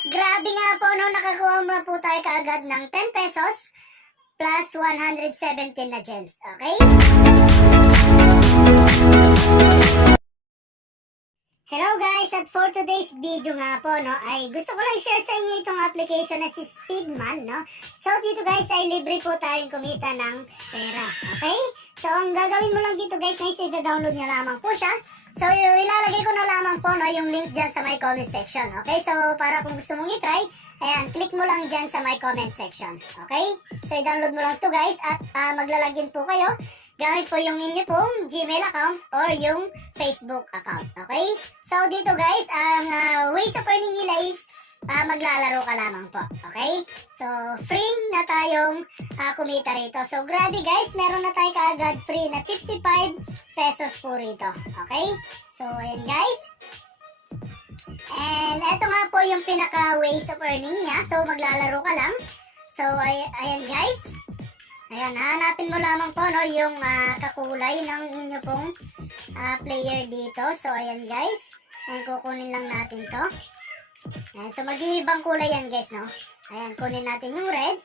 At grabe nga po, no, nakakuha mo na po tayo kaagad ng 10 pesos plus 117 na gems. Okay? Hello guys! At for today's video nga po, no, ay gusto ko lang share sa inyo itong application na si Speedman, no? So dito guys ay libre po tayong kumita ng pera. Okay? So ang gagawin mo lang dito guys na i-download nyo lamang po siya. So ilalagay ko na lamang po, no, yung link dyan sa my comment section. Okay? So para kung gusto mong i-try, ayan, click mo lang dyan sa my comment section. Okay? So i-download mo lang to guys at maglalagin po kayo gamit po yung inyo pong Gmail account or yung Facebook account. Okay? So dito guys, ang ways of earning nila is maglalaro ka lamang po. Okay? So free na tayong kumita rito. So grabe guys, meron na tayo kaagad free na 55 pesos po rito. Okay? So ayan guys. And eto nga po yung pinaka ways of earning niya. So maglalaro ka lang. So ayan guys. Ayan, hanapin mo lamang po, no, yung kakulay ng inyo pong player dito. So, ayan guys. Ayan, kukunin lang natin to. Ayan, so mag-iibang kulay yan guys, no. Ayan, kunin natin yung red.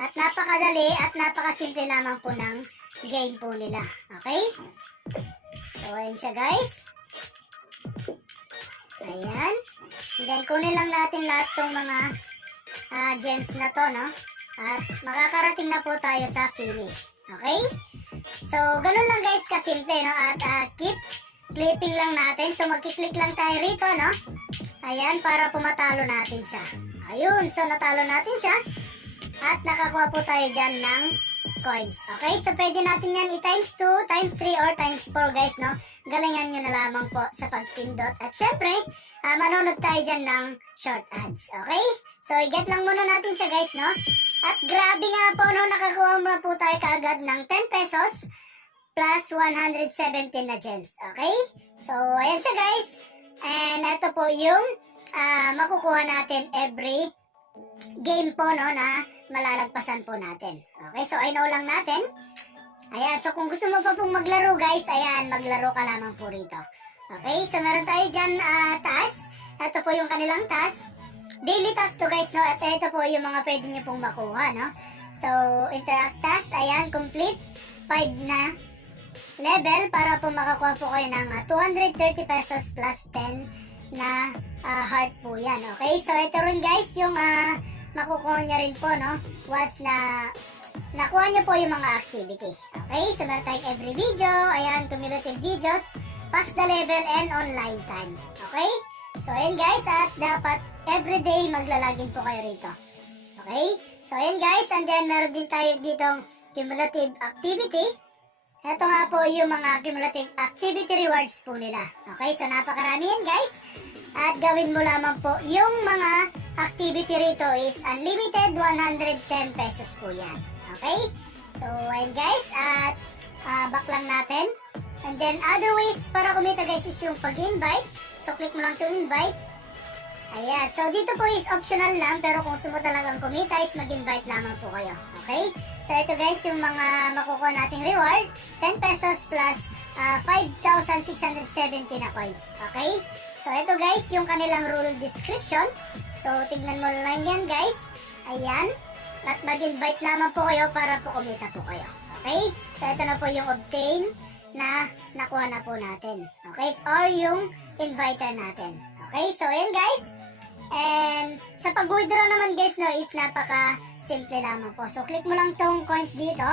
At napakadali at napakasimple lamang po ng game po nila. Okay? So, ayan siya guys. Ayan. And then, kunin lang natin lahat tong mga gems na to, no. At makakarating na po tayo sa finish. Okay? So, ganun lang guys kasimple, no? At keep clipping lang natin. So, magkiklik lang tayo rito, no? Ayan, para pumatalo natin siya. Ayun, so natalo natin siya. At nakakuha po tayo dyan ng coins. Okay? So, pwede natin yan i-times 2, times 3, or times 4 guys, no? Galingan nyo na lamang po sa pagpindot. At syempre, manonood tayo dyan ng short ads. Okay? So, i-get lang muna natin siya guys, no? At grabe nga po, no, nakakuha mo na po tayo kaagad ng 10 pesos plus 117 na gems. Okay? So, ayan siya guys. And ito po yung makukuha natin every game po, no, na malalagpasan po natin. Okay? So, I know lang natin. Ayan. So, kung gusto mo pa pong maglaro guys, ayan, maglaro ka lamang po rito. Okay? So, meron tayo dyan task. Ito po yung kanilang task. Daily task to guys, no? At ito po yung mga pwede nyo pong makuha, no? So, interact task, ayan, complete 5 na level para po makakuha po kayo ng 230 pesos plus 10 na heart po yan, okay? So, ito rin guys, yung makukuha nyo rin po, no? Was na nakuha nyo po yung mga activity. Okay? So, meron tayong every video, ayan, cumulative videos, pass the level, and online time. Okay? So, ayan guys, at dapat everyday maglalagin po kayo rito. Okay? So, ayan guys, and then meron din tayo ditong cumulative activity. Ito nga po yung mga cumulative activity rewards po nila. Okay? So, napakarami yan guys. At gawin mo lamang po yung mga activity rito is unlimited 110 pesos po yan. Okay? So, ayan guys, at back lang natin. And then, other ways para kumita guys is yung pag-invite. So, click mo lang to invite. Ayan. So, dito po is optional lang. Pero kung gusto mo talagang kumita is mag-invite lamang po kayo. Okay? So, ito guys yung mga makukuha nating reward. 10 pesos plus 5,670 na coins. Okay? So, ito guys yung kanilang rule description. So, tignan mo lang yan guys. Ayan. At mag-invite lamang po kayo para po kumita po kayo. Okay? So, ito na po yung obtain na nakuha na po natin. Okay? Or yung inviter natin. Okay? So, ayan guys. And sa pag-withdraw naman guys, no, is napaka-simple lamang po. So, click mo lang tong coins dito.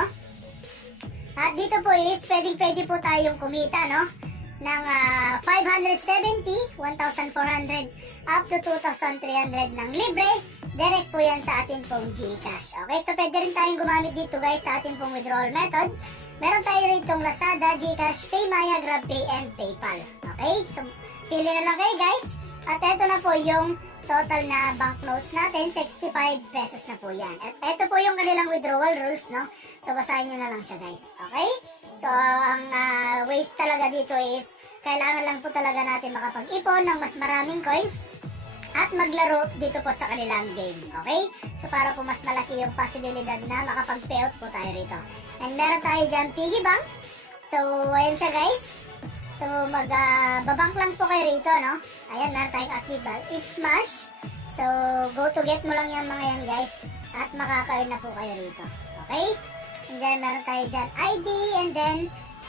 At dito po is pwede po tayong kumita, no? Ng 570, 1,400, up to 2,300 ng libre. Direct po yan sa atin pong GCash. Okay? So, pwede rin tayong gumamit dito guys sa ating pong withdrawal method. Meron tayo ritong Lazada, GCash, PayMaya, GrabPay, and PayPal. Okay? So, pili na lang kayo guys. At ito na po yung total na banknotes natin, 65 pesos na po yan. At ito po yung kanilang withdrawal rules, no? So, basahin nyo na lang siya guys. Okay? So, ang ways talaga dito is, kailangan lang po talaga natin makapag-ipon ng mas maraming coins at maglaro dito po sa kanilang game. Okay? So, para po mas malaki yung posibilidad na makapag-payout po tayo rito. And meron tayo dyan piggy bank. So, ayan siya guys. So, babang lang po kayo rito, no? Ayan, meron tayong active bank. Smash. So, go to get mo lang yung mga yan guys. At makaka-earn na po kayo rito. Okay? And then, meron tayo dyan ID and then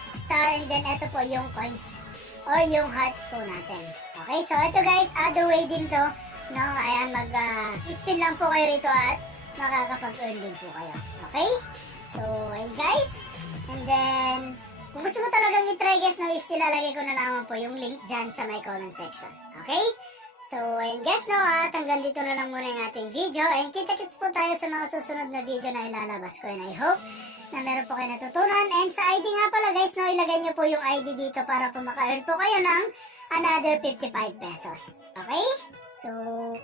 star and then ito po yung coins or yung heart po natin. Okay? So, ito guys, other way din to. No? Ayan, mag-spin lang po kayo rito at makakapag-earn din po kayo. Okay? So, ayan guys. And then, kung gusto mo talagang i-try guys, no, is ilalagay ko na lamang po yung link dyan sa my comment section. Okay? So, ayan guys, no, at hanggang dito na lang muna yung ating video. And kita-kits po tayo sa mga susunod na video na ilalabas ko. And I hope na meron po kayo natutunan. And sa ID nga pala guys, no, ilagay nyo po yung ID dito para po maka-earn po kayo ng another 55 pesos. Okay? So,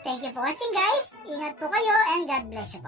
thank you for watching guys. Ingat po kayo and God bless you po.